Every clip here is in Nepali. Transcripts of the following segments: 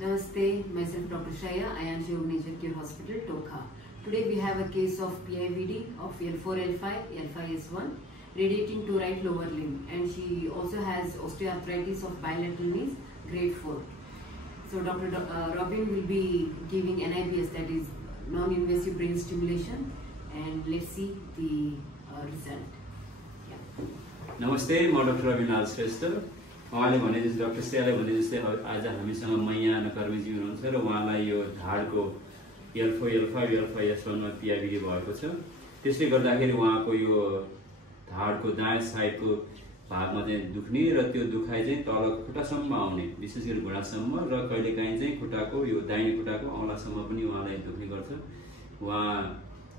Namaste, myself Dr. Shaya, IMC Nature Care Hospital, Tokha. Today we have a case of PIVD of L4, L5, L5S1 radiating to right lower limb, and she also has osteoarthritis of bilateral knees, grade 4. So Dr. Robin will be giving NIBS, that is non-invasive brain stimulation, and let's see the result. Yeah. Namaste, म Dr. Robin Lal Shrestha. उहाँले भने जस्तै डाक्टर श्रेयाले भने जस्तै आज हामीसँग मैया नकर्मीजी हुनुहुन्छ र उहाँलाई यो ढाडको L4, L5, L5S1 मा PIVD भएको छ। त्यसले गर्दाखेरि उहाँको यो ढाडको दायाँ साइडको भागमा चाहिँ दुख्ने र त्यो दुखाइ चाहिँ तल खुट्टासम्म आउने, विशेष गरी घुँडासम्म र कहिलेकाहीँ चाहिँ खुट्टाको यो दाहिने खुट्टाको औँलासम्म पनि उहाँलाई दुख्ने गर्छ। उहाँ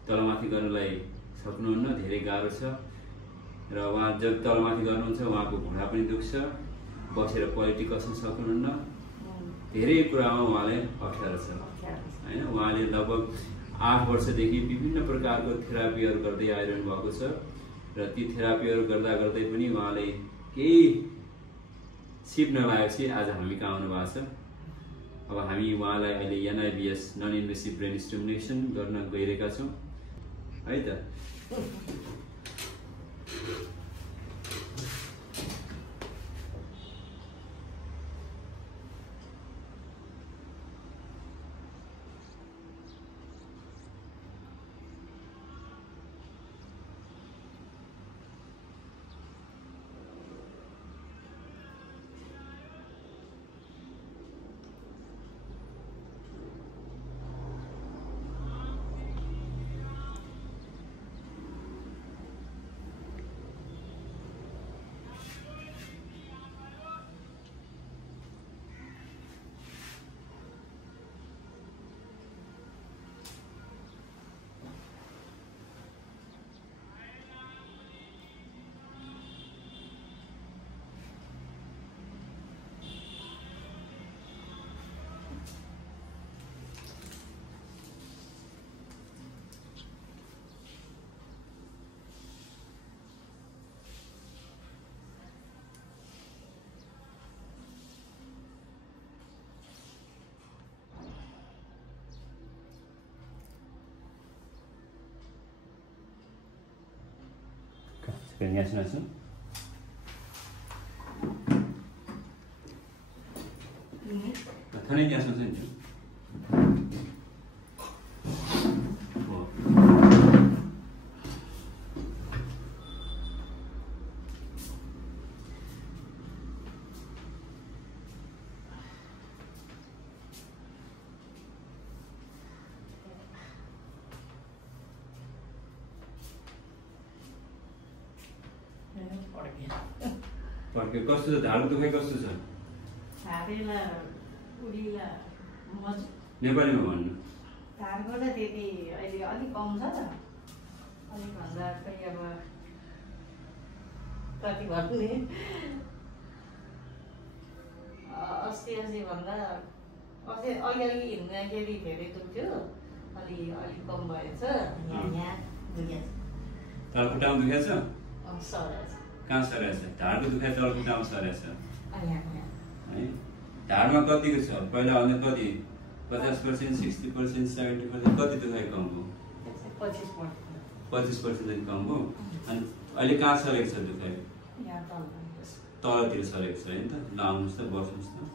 तलमाथि गर्नलाई सक्नुहुन्न, धेरै गाह्रो छ र उहाँ जब तलमाथि गर्नुहुन्छ उहाँको घुँडा पनि दुख्छ, बसेर पलेटी कस्न सक्नुहुन्न, धेरै कुरामा उहाँले अप्ठ्यारो छ हैन। उहाँले लगभग 8 वर्षदेखि विभिन्न प्रकारको थेरापीहरू गर्दै आइरहनु भएको छ र ती थेरापीहरू गर्दा गर्दै पनि उहाँले केही सिप नलागेपछि आज हामी कहाँ आउनु भएको छ। अब हामी उहाँलाई अहिले NIBS non invasive brain stimulation गर्न गइरहेका छौँ है त। Yes, no, no. Yes, no, no. पड्क्यो कस्तो छ ढाड दुखाइ कस्तो छ? ढाडेला उडीला मज नेपालीमा भन्नु। ढाडको त त्यति अहिले अलि कम छ त, अलि भन्दा चाहिँ अब कति भन्ने अस्ति भन्दा अस्ति अहिले हिँड्दाखेरि धेरै दुख्थ्यो, अलि कम भएछ। यहाँ दुखेछ, तलखुट्टामा दुखेछ? सरेछ। कहाँ सरेछ? ढाडको दुखाइ तलखुट्टामा सरेछ है। ढाडमा कतिको छ? पहिला भन्दा कति? 50%, 60%, 70% कति दुखाइ कम हो? 25% जति कम हो। अनि अहिले कहाँ सरेको छ दुखाइ? तलतिर सरेको छ हैन त। ल आउनुहोस् त, बस्नुहोस् त।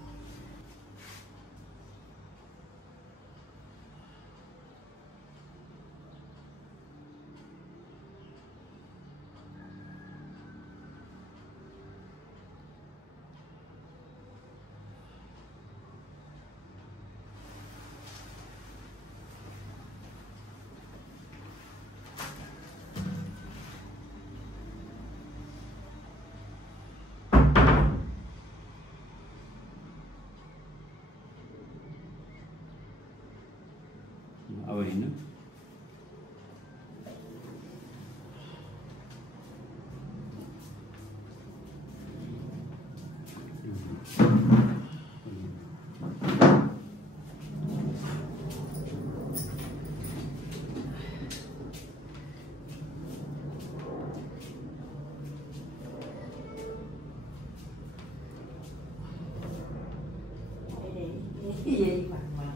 अब हिँड्नु। यही भागमा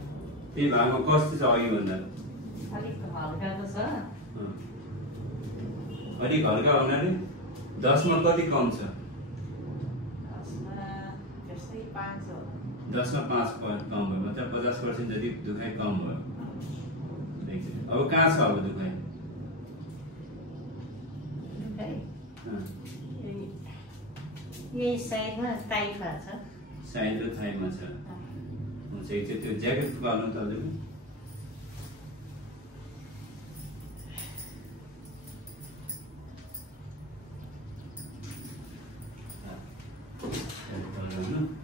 यही भागमा कस्तो छ अघि भन्दा अलिक हल्का त छ अलिक हल्का हुनाले 10 मा कति कम छ 10 मा 5 कम भयो मतलब 50% जति दुखाइ कम भयो अब कहाँ छ अब दुखाइ यही साइडमा टाइफा छ साइड र थाइमा छ हुन्छ एकचोटि त्यो ज्याकेट फुकाल्नु त हजुर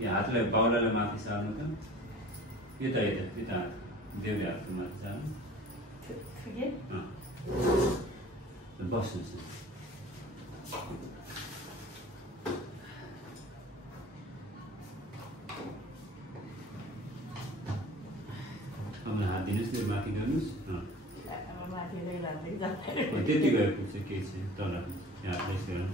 यो हातलाई बाउलालाई माथि सार्नु त यता हात देब्रे हातको माथि सार्नु बस्नुहोस् अब हात दिनुहोस् त्यो माथि गर्नुहोस् त्यति गएको चाहिँ केही छैन तल हातलाई सेर्नु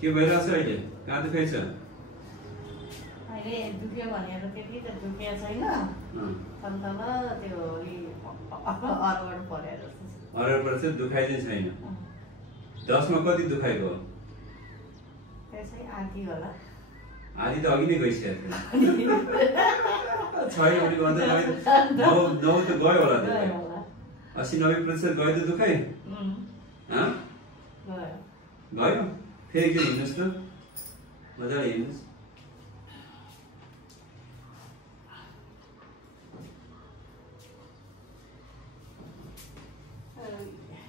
के भइरहेछ अहिले कहाँ दुखाइ छ अहिले दुख्यो भनेर त्यति त दुख्या छैन तल त्यो अरवर परेर अरवर पर्छ दुखाइ चाहिँ छैन 10 मा कति दुखाइ भयो त्यसै आधी होला आधी त अघि नै गइसकेको थियो 6 अघि भन्दा 9 त गयो होला त 80-90% गयो त दुखाइ गयो फेरि एकचोटि हिँड्नुहोस् त मजाले हिँड्नुहोस्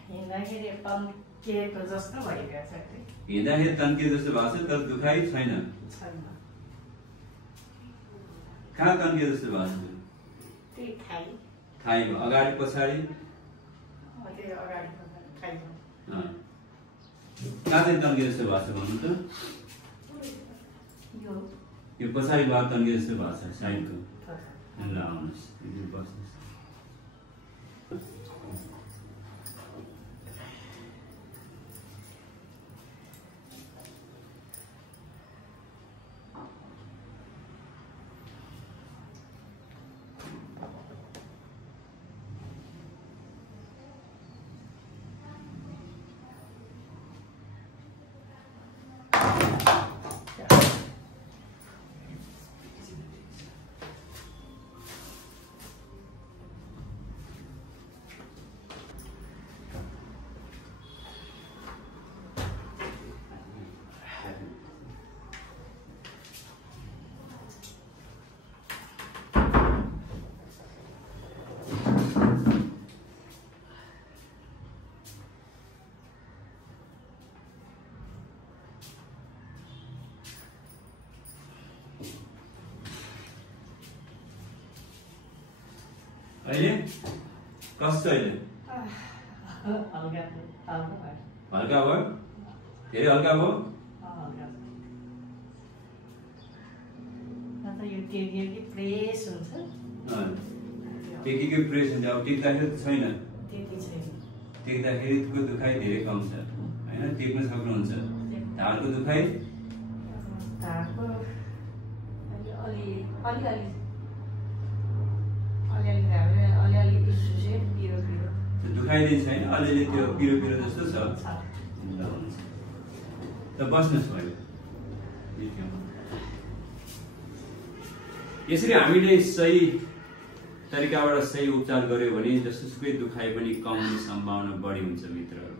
हिँड्दाखेरि तन्किएको जस्तो भइरहेछ हिँड्दाखेरि तन्किएको जस्तो भएको छ तर दुखाइ छैन कहाँ तन्किएको जस्तो भएको छ थाइमा अगाडि पछाडि कहाँ चाहिँ तन्किएको जस्तो भएको छ भन्नु त यो पछाडि भाग तन्किएको जस्तो भएको छ साइडको ल आउनुहोस् बस्नुहोस् अहिले कस्तो अहिले हल्का भयो धेरै हल्का भयो प्रेस हुन्छ टेकीको प्रेस हुन्छ अब टेक्दाखेरि त छैन टेक्दाखेरिको दुखाइ धेरै कम छ हैन टेक्न सक्नुहुन्छ ढाडको दुखाइ दुखाइ चाहिँ छैन अलिअलि त्यो पिरो पिरो जस्तो छ त बस्नुहोस् भयो यसरी हामीले सही तरिकाबाट सही उपचार गर्यो भने जसोसुकै दुखाइ पनि कम हुने सम्भावना बढी हुन्छ मित्रहरू।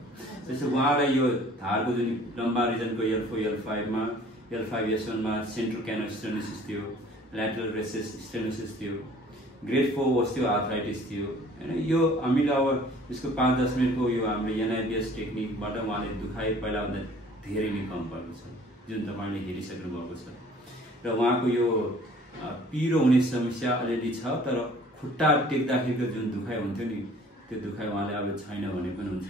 त्यसो उहाँलाई यो ढाडको जुन लम्बा रिजनको L4 L5 मा L5S1 मा सेन्ट्रल क्यानल स्टेनोसिस थियो, ल्याटरल रेसेस स्टेनोसिस थियो, ग्रेड 4 ओस्टियोआर्थराइटिस थियो हैन। यो हामीले अब यसको 5-10 मिनेटको यो हाम्रो NIBS टेक्निकबाट उहाँले दुखाइ पहिलाभन्दा धेरै नै कम भएको छ, जुन तपाईले हेरिसक्नु भएको छ। र उहाँको यो पिरो हुने समस्या अलिअलि छ, तर खुट्टा टेक्दाखेरिको जुन दुखाइ हुन्थ्यो नि त्यो दुखाइ उहाँले अब छैन भने पनि हुन्छ।